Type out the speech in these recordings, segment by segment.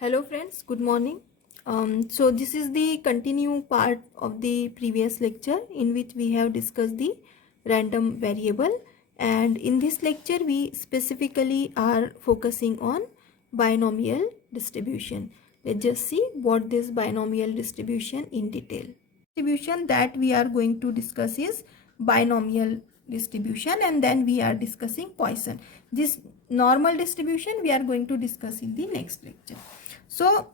Hello friends, good morning. So this is the continue part of the previous lecture in which we have discussed the random variable, and in this lecture we specifically are focusing on binomial distribution. Let's just see what this binomial distribution in detail. Distribution that we are going to discuss is binomial distribution, and then we are discussing Poisson. This normal distribution we are going to discuss in the next lecture. So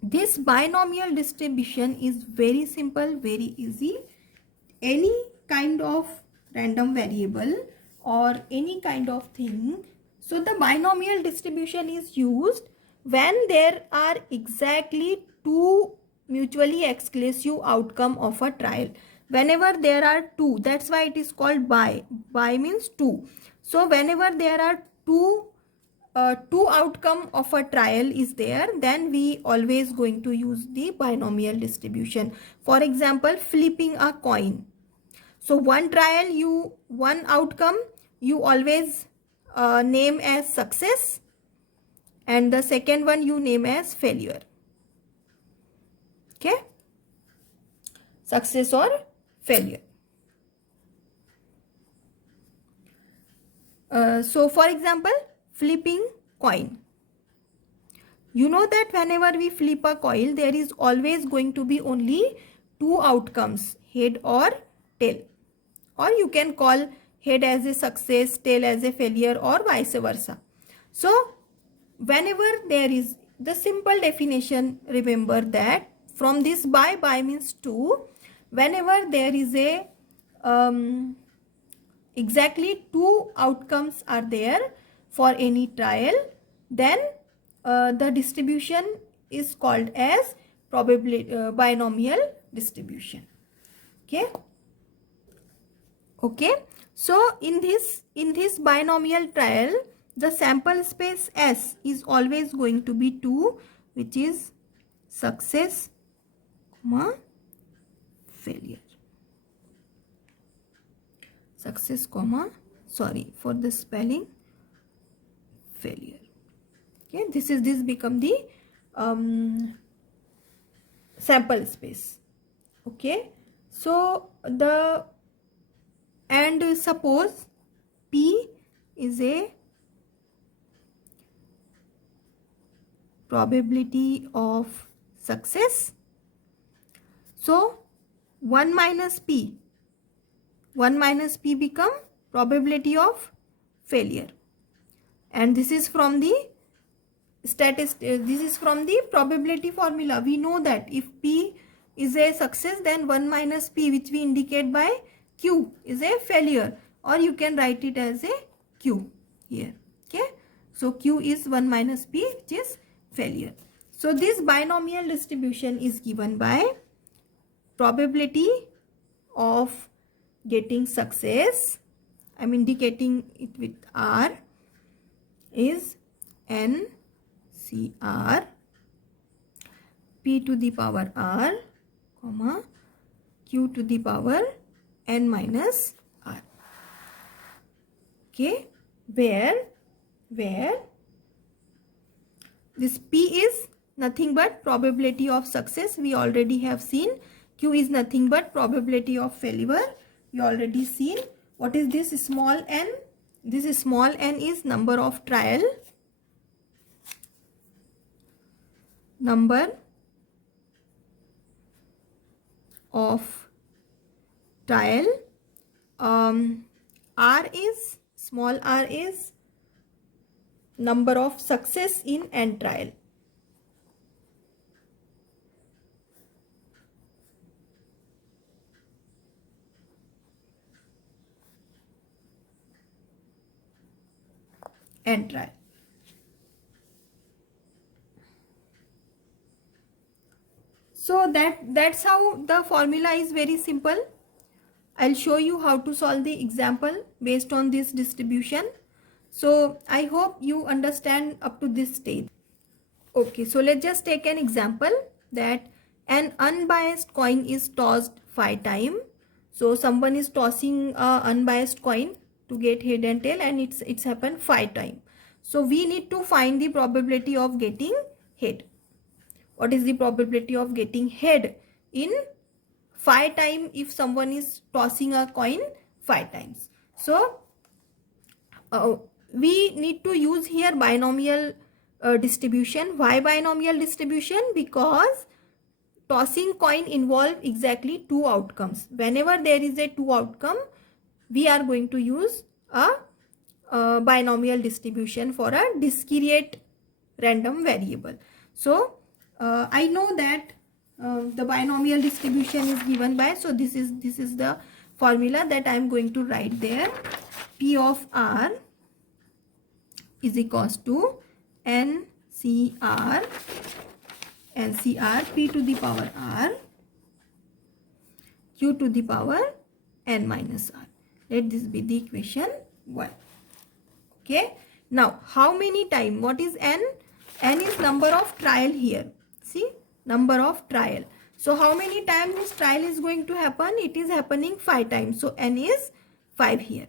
this binomial distribution is very simple, very easy. Any kind of random variable or any kind of thing. So the binomial distribution is used when there are exactly two mutually exclusive outcome of a trial. Whenever there are two, that's why it is called bi. Bi means two. So whenever there are two outcome of a trial is there, then we always going to use the binomial distribution. For example, flipping a coin. So one trial, one outcome you always name as success, and the second one you name as failure. Okay, success or failure. So for example, flipping coin. You know that whenever we flip a coin, there is always going to be only two outcomes, head or tail. Or you can call head as a success, tail as a failure, or vice versa. So whenever there is the simple definition, remember that from this by means two, whenever there is a exactly two outcomes are there for any trial, then the distribution is called as binomial distribution. Okay, so in this binomial trial, the sample space S is always going to be 2, which is success, failure. Success, sorry for the spelling, failure. Okay, this become the sample space. Okay, so and suppose P is a probability of success. So 1 minus P become probability of failure, and this is from the this is from the probability formula. We know that if P is a success, then 1 minus P, which we indicate by Q, is a failure, or you can write it as a Q here. Okay, so Q is 1 minus P, which is failure. So this binomial distribution is given by probability of getting success, I am indicating it with R, is N CR P to the power R, Q to the power N minus R. Okay, where this P is nothing but probability of success, we already have seen. Q is nothing but probability of failure, we already seen. What is this small n? This small n is number of trial, number of trial. R is, small r is number of success in n trial. N trial. So that's how the formula is very simple. I'll show you how to solve the example based on this distribution. So I hope you understand up to this stage. Okay, so let's just take an example that an unbiased coin is tossed 5 times. So someone is tossing a unbiased coin to get head and tail, and it's happened 5 times. So we need to find the probability of getting head? What is the probability of getting head in 5 times if someone is tossing a coin 5 times? So we need to use here binomial distribution. Why binomial distribution? Because tossing coin involve exactly 2 outcomes. Whenever there is a 2 outcome, we are going to use a binomial distribution for a discrete random variable. So I know that the binomial distribution is given by, so this is the formula that I am going to write there. P of R is equals to NCR P to the power R Q to the power N minus R. Let this be the equation 1. Okay. Now, how many time? What is N? N is number of trial here. See, number of trial. So, how many times this trial is going to happen? It is happening 5 times. So, N is 5 here.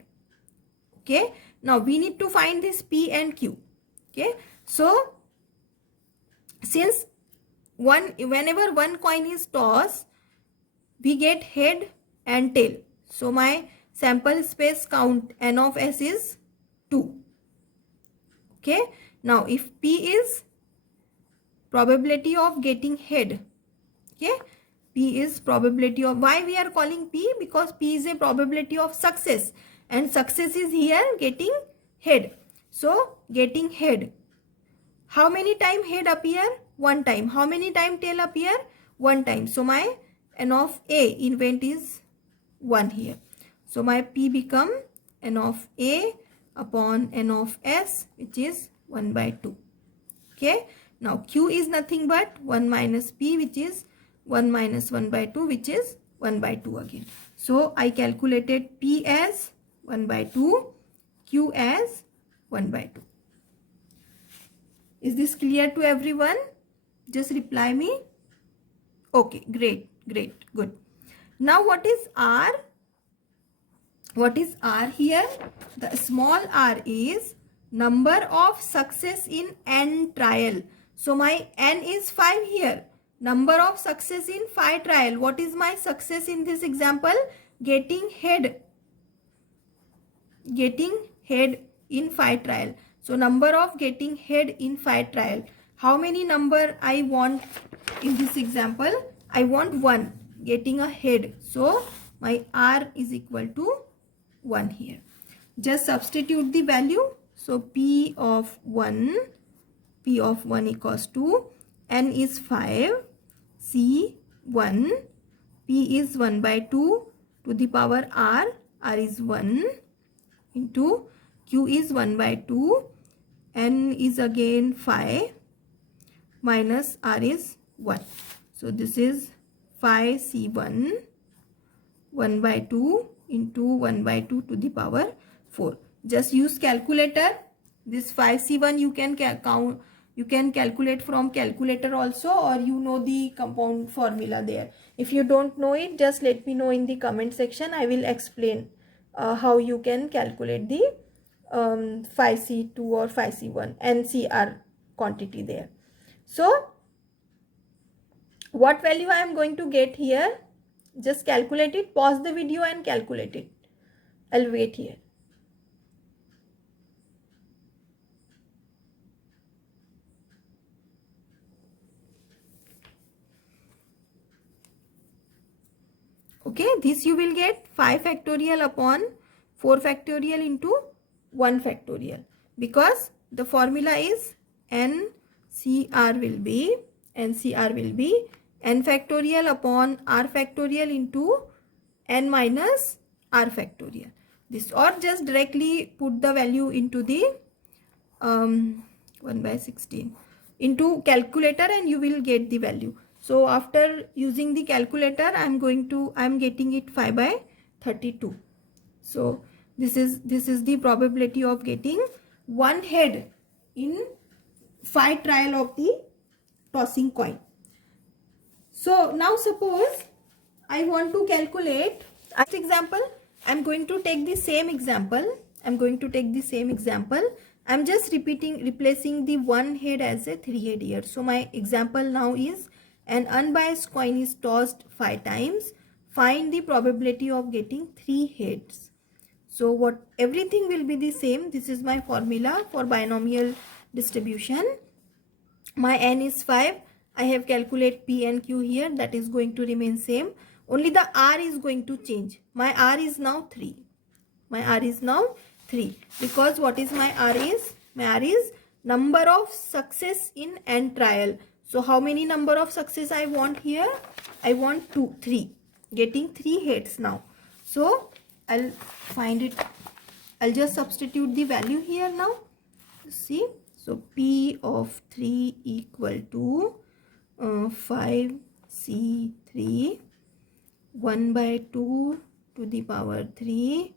Okay. Now, we need to find this P and Q. Okay. So, since whenever one coin is tossed, we get head and tail. So, my sample space count N of S is 2. Okay. Now, if P is probability of getting head. Okay. P is probability of, why we are calling P? Because P is a probability of success. And success is here getting head. So, getting head. How many time head appear? 1 time. How many time tail appear? 1 time. So, my N of A event is 1 here. So, my P become N of A upon N of S, which is 1 by 2. Okay. Now, Q is nothing but 1 minus P, which is 1 minus 1 by 2, which is 1 by 2 again. So, I calculated P as 1 by 2, Q as 1 by 2. Is this clear to everyone? Just reply me. Okay, great, good. Now, what is R? What is R here? The small r is number of success in N trial. So, my N is 5 here. Number of success in 5 trial. What is my success in this example? Getting head. Getting head in 5 trial. So, number of getting head in 5 trial. How many number I want in this example? I want 1 getting a head. So, my R is equal to 1 here. Just substitute the value. So, P of 1 equals to N is 5, C 1, P is 1 by 2 to the power R is 1 into Q is 1 by 2, N is again 5 minus R is 1. So, this is 5 C1 1 by 2 into 1 by 2 to the power 4. Just use calculator. This 5C1 you can count. You can calculate from calculator also, or you know the compound formula there. If you don't know it, just let me know in the comment section. I will explain how you can calculate the 5C2 or 5C1 NCR quantity there. So, what value I am going to get here? Just calculate it. Pause the video and calculate it. I'll wait here. Okay, this you will get 5 factorial upon 4 factorial into 1 factorial, because the formula is NCR will be n factorial upon r factorial into n minus r factorial. This, or just directly put the value into the 1 by 16 into calculator and you will get the value. So, after using the calculator, I am getting it 5 by 32. So, this is the probability of getting 1 head in 5 trial of the tossing coin. So, now suppose I want to calculate this example. I am going to take the same example. I'm just replacing the one head as a three head here. So my example now is an unbiased coin is tossed 5 times. Find the probability of getting 3 heads. So what, everything will be the same. This is my formula for binomial distribution. My n is 5. I have calculated p and q here. That is going to remain same. Only the r is going to change. My r is now 3. My r is now 3, because what is my r is? My r is number of success in n trial. So how many number of success I want here? I want 3. Getting 3 heads now. So I'll find it. I'll just substitute the value here now. See, so p of 3 equal to 5c3, 1 by 2 to the power 3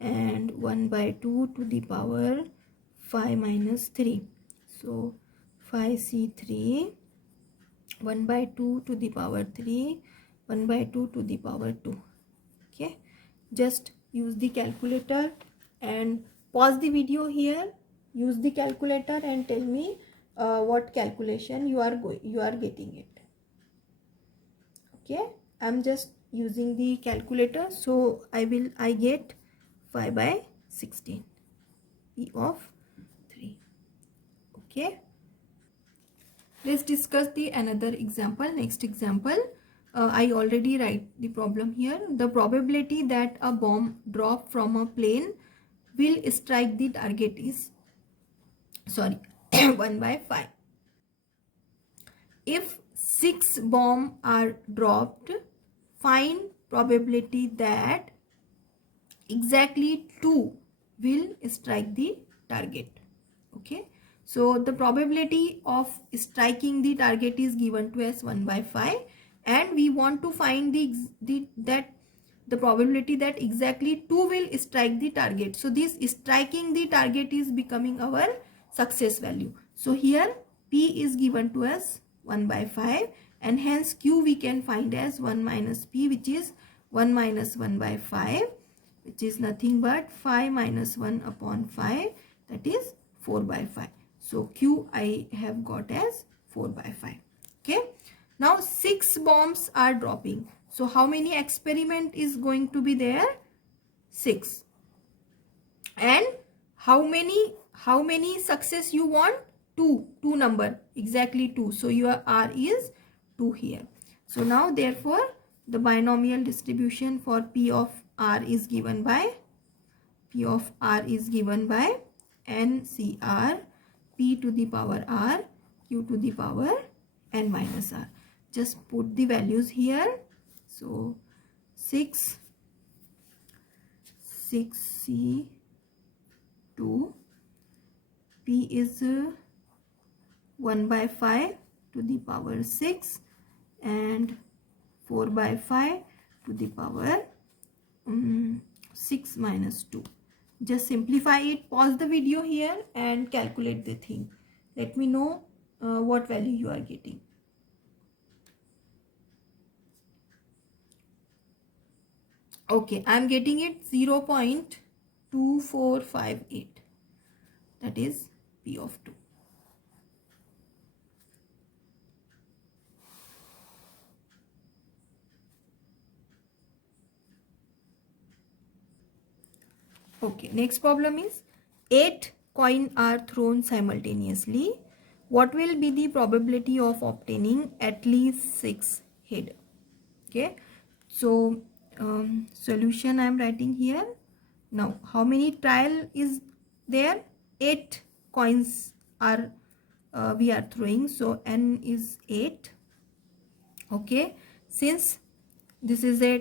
and 1 by 2 to the power 5 minus 3. So 5c3, 1 by 2 to the power 3, 1 by 2 to the power 2. Okay, just use the calculator and pause the video here. Use the calculator and tell me what calculation you are getting it. Okay, I'm just using the calculator, so I get 5 by 16, p of 3. Okay, let's discuss the another example. Next example, I already write the problem here. The probability that a bomb drop from a plane will strike the target is 1 by 5. If 6 bombs are dropped, find probability that exactly 2 will strike the target. Okay, so the probability of striking the target is given to us 1 by 5, and we want to find the probability that exactly 2 will strike the target. So this striking the target is becoming our success value. So here p is given to us 1 by 5, and hence q we can find as 1 minus p, which is 1 minus 1 by 5, which is nothing but 5 minus 1 upon 5, that is 4 by 5. So q I have got as 4 by 5. Okay, now 6 bombs are dropping. So how many experiment is going to be there? 6. And how many success you want? 2 number, exactly 2. So your r is 2 here. So now therefore the binomial distribution for p of r is given by NCR p to the power r, q to the power n minus r. Just put the values here. So 6c2, p is 1 by 5 to the power 6 and 4 by 5 to the power 6 minus 2. Just simplify it. Pause the video here and calculate the thing. Let me know what value you are getting. Okay, I am getting it 0.2458. That is p of 2. Okay, next problem is 8 coins are thrown simultaneously. What will be the probability of obtaining at least 6 head? Okay, so solution I am writing here. Now how many trial is there? 8 coins are we are throwing, so n is 8. Okay, since this is a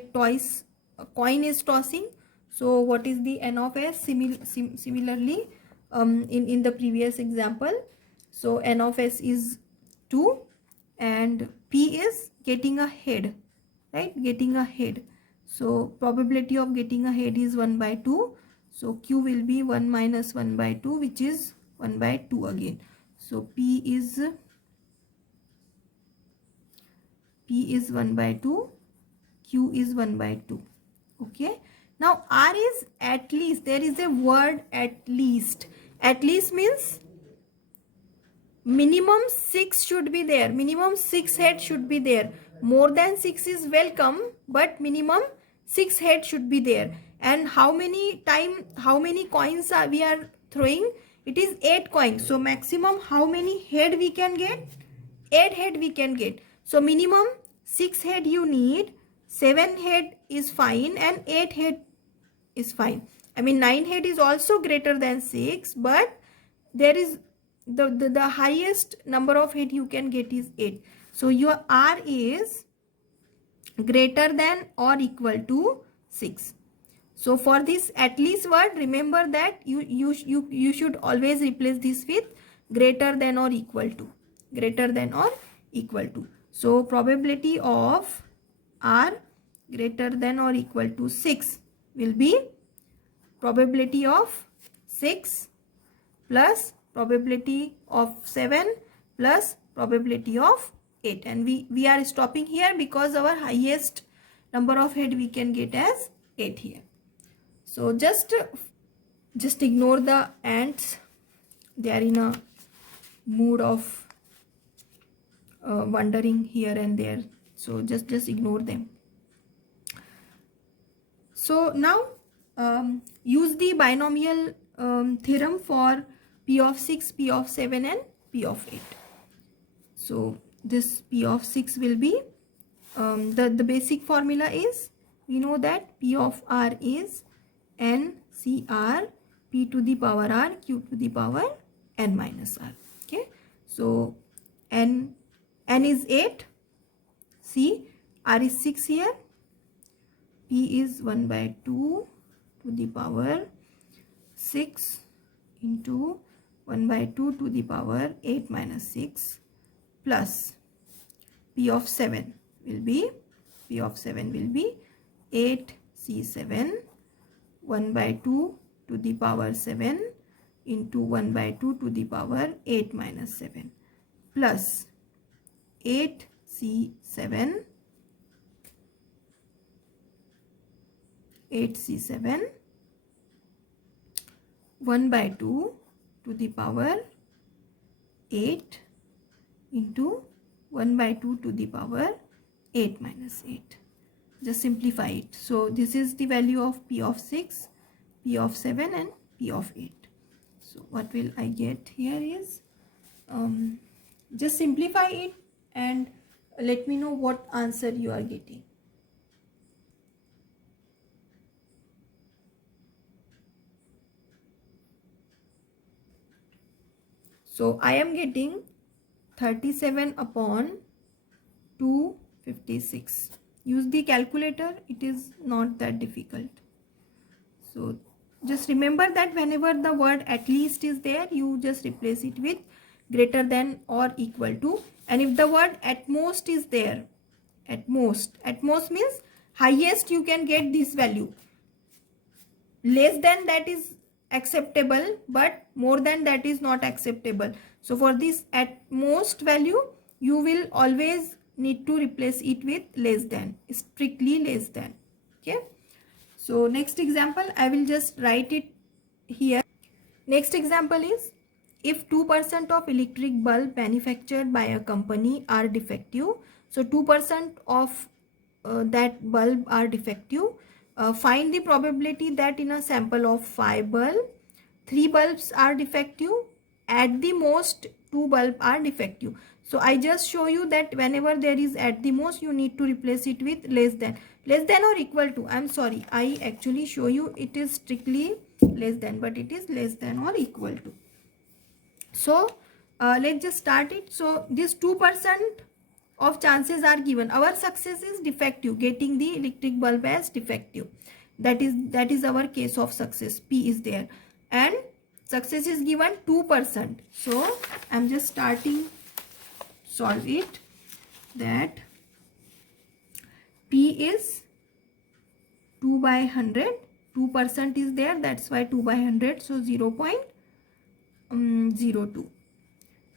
coin is tossing, so what is the n of s? Similarly in the previous example, so n of s is 2 and p is getting a head, right? Getting a head. So probability of getting a head is 1 by 2. So q will be 1 minus 1 by 2, which is 1 by 2 again. So p is 1 by 2, q is 1 by 2. Okay, now r is at least. There is a word at least. At least means minimum 6 should be there, minimum 6 head should be there. More than 6 is welcome, but minimum 6 head should be there. And how many coins are we are throwing? It is 8 coins. So maximum how many head we can get? 8 head we can get. So minimum 6 head you need, 7 head is fine, and 8 head is fine. I mean 9 head is also greater than 6, but there is the highest number of head you can get is 8. So your R is greater than or equal to 6. So for this at least word, remember that you should always replace this with greater than or equal to. Greater than or equal to. So probability of R greater than or equal to 6 will be probability of 6 plus probability of 7 plus probability of 8. And we are stopping here because our highest number of head we can get as 8 here. So just ignore the ants. They are in a mood of wandering here and there. So just ignore them. So now use the binomial theorem for P of 6, P of 7 and P of 8. So this P of 6 will be, the basic formula is, we know that P of R is N C R P to the power R Q to the power N minus R. Okay. So N is 8, C, R is 6 here, P is 1 by 2 to the power 6 into 1 by 2 to the power 8 minus 6 plus P of 7 will be 8C7 1 by 2 to the power 7 into 1 by 2 to the power 8 minus 7 plus 8C7 1 by 2 to the power 8 into 1 by 2 to the power 8 minus 8. Just simplify it. So this is the value of P of 6, P of 7 and P of 8. So what will I get here is, just simplify it and let me know what answer you are getting. So I am getting 37 upon 256. Use the calculator, it is not that difficult. So just remember that whenever the word at least is there, you just replace it with greater than or equal to. And if the word at most is there, at most means highest you can get this value. Less than that is acceptable, but more than that is not acceptable. So for this at most value, you will always need to replace it with less than, strictly less than. Okay. So next example, I will just write it here. Next example is, if 2% of electric bulb manufactured by a company are defective, so 2% of that bulb are defective, find the probability that in a sample of 5 bulbs, 3 bulbs are defective, at the most 2 bulbs are defective. So I just show you that whenever there is at the most, you need to replace it with less than or equal to. I'm sorry, I actually show you it is strictly less than, but it is less than or equal to. So let's just start it. So this 2% of chances are given. Our success is defective, getting the electric bulb as defective. That is our case of success. P is there and success is given 2%. So I'm just starting solve it. That P is 2 by 100. 2% is there, that's why 2 by 100. So 0.02.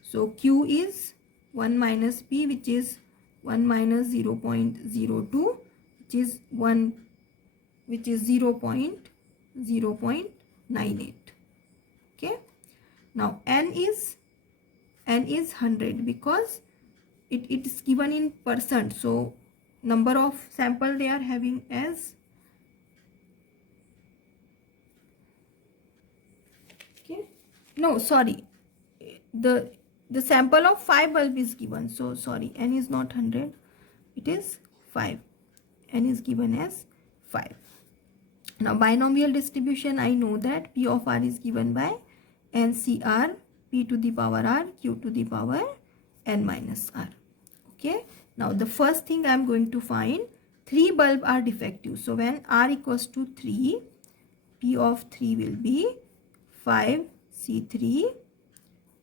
So Q is 1 minus P, which is 1 minus 0.02, which is 0.98. Okay. Now n is 100 because it is given in percent, so number of sample they are having as, okay, no sorry, the sample of 5 bulb is given, so sorry, n is not 100, it is 5, n is given as 5. Now binomial distribution, I know that P of R is given by NCR P to the power R Q to the power n minus R. Okay, now the first thing I am going to find, 3 bulb are defective. So when R equals to 3, P of 3 will be 5 C3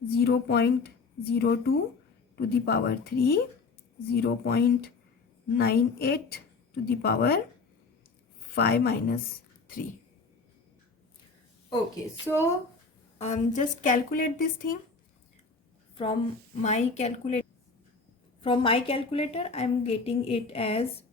0.02 to the power 3, 0.98 to the power 5 minus 3. Okay, so just calculate this thing from my calculator. I am getting it as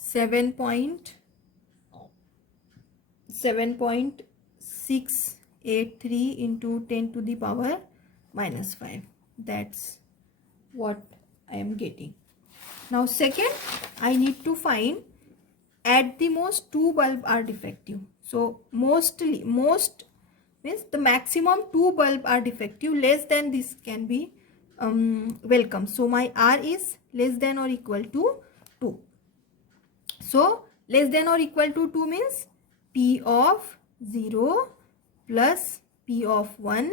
7.683 into 10 to the power minus 5. That's what I am getting. Now second, I need to find at the most 2 bulb are defective. So most means the maximum 2 bulb are defective, less than this can be welcome. So my R is less than or equal to 2. So less than or equal to 2 means P of 0 plus P of 1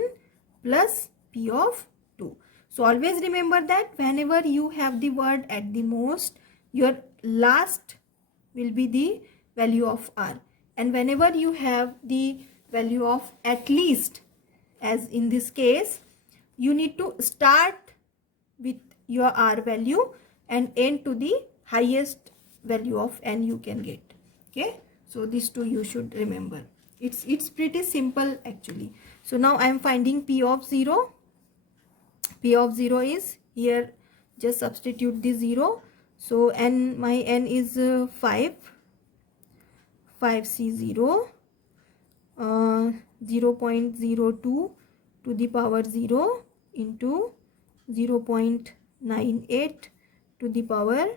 plus P of 2. So always remember that whenever you have the word at the most, your last will be the value of R, and whenever you have the value of at least, as in this case, you need to start with your R value and end to the highest value of n you can get. Okay, so these two you should remember. It's pretty simple actually. So now I am finding P of 0. P of 0 is here, just substitute the 0. So n, my n is 5 C0 0.02 to the power 0 into 0.98 to the power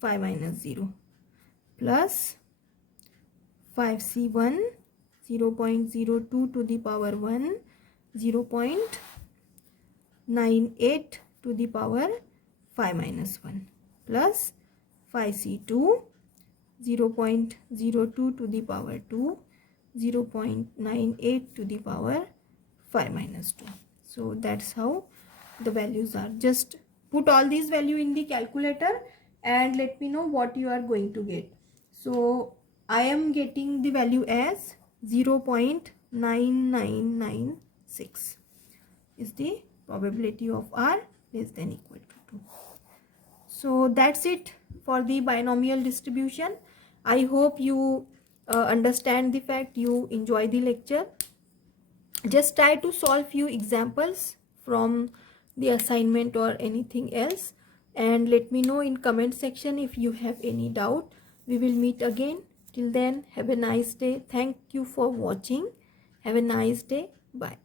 5 minus 0 plus 5C1 0.02 to the power 1 0.98 to the power 5 minus 1 plus 5C2 0.02 to the power 2 0.98 to the power 5 minus 2. So that's how the values are. Just put all these value in the calculator and let me know what you are going to get. So I am getting the value as 0.9996 is the probability of R less than equal to 2. So that's it for the binomial distribution. I hope you understand the fact, you enjoy the lecture. Just try to solve few examples from the assignment or anything else, and let me know in comment section if you have any doubt. We will meet again. Till then, have a nice day. Thank you for watching. Have a nice day. Bye.